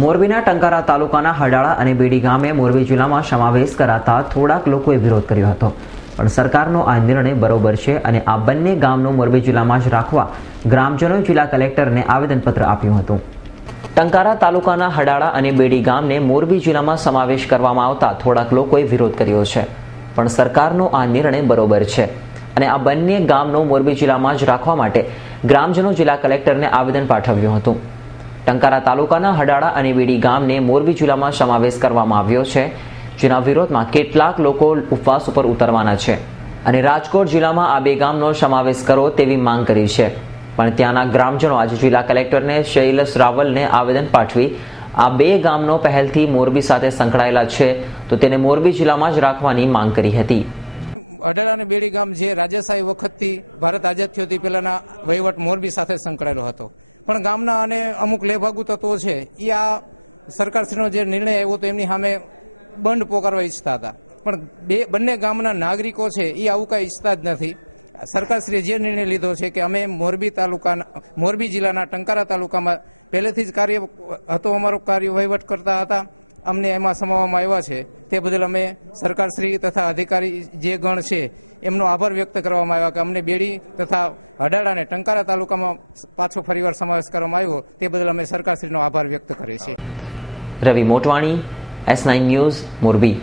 મોરબીના ટંકારા તાલુકાના હડાળા અને બેડી ગામે મોરબી જિલ્લામાં સમાવેશ કરાતા થોડાક લોકોએ વિરોધ કર્યો હતો, પણ સરકારનો આ નિર્ણય બરોબર છે અને આ બંને ગામનો મોરબી જિલ્લામાં જ રાખવા ગ્રામજનોએ જિલ્લા કલેક્ટરને આવેદનપત્ર આપ્યું હતું। ટંકારા તાલુકાના હડાળા અને બેડી ગામને મોરબી જિલ્લામાં સમાવેશ કરવામાં આવતા થોડાક લોકોએ વિરોધ કર્યો છે, પણ સરકારનો આ નિર્ણય બરોબર છે અને આ બંને ગામનો મોરબી જિલ્લામાં જ રાખવા માટે ગ્રામજનો જિલ્લા કલેક્ટરને આવેદન પાઠવ્યું હતું। ટંકારા તાલુકાના હડાળા અને બેડી ગામને મોરબી જિલ્લામાં સમાવેશ કરવામાં આવ્યો છે, જેના વિરોધમાં કેટલાક લોકો ઉપવાસ ઉપર ઉતરવાના છે અને રાજકોટ જિલ્લામાં આ બે ગામનો સમાવેશ કરો તેવી માંગ કરી છે, પણ ત્યાંના ગ્રામજનો આજે જિલ્લા કલેક્ટરને શૈલેષ રાવલને આવેદન પાઠવી આ બે ગામનો પહેલથી મોરબી સાથે સંકળાયેલા છે તો તેને મોરબી જિલ્લામાં જ રાખવાની માંગ કરી હતી। હડાળા અને બેડી ગામ જે રાજાશાહી વખતથી ભારત આઝાદ થયો તે પહેલાના વહીવટ મોરબી સાથે સંકળાયેલો હતો, પણ ગામના અને અમુક લેભાગુ તત્વો છે એ આ સરકારશ્રીનો જે નિર્ણય આવ્યો તો એમની સામે બંધ પોકારવા ઈચ્છતા હતા, પણ બંને ગામના નાગરિકો છે એ આવું કાંઈ ઈચ્છતા જ નથી। સરકારશ્રીએ જે નિર્ણય લીધો છે કે અમે મોરબી જિલ્લાના ટંકારા તાલુકામાં પહેલેથી જ કાર્ય હતો, અમારો કાર્ય વહીવટ કરતા હતા, અમને એમાં સમાવવામાં આવ્યા છે, તે બદલ અમે સરકારશ્રી તથા અધિકારી જે ગણ છે એમનો આભાર વ્યક્ત કરવામાં આવ્યો કે અમને બેડી તથા હડાળા અને ટંકારા તાલુકામાં પાછો ફરીવાર સમાવેશ કરવામાં આવ્યો, તે બદલ અમે સરકારશ્રીનો આભાર વ્યક્ત કરીએ છીએ। રવિ મોટવાણી, S9 ન્યૂઝ, મોરબી।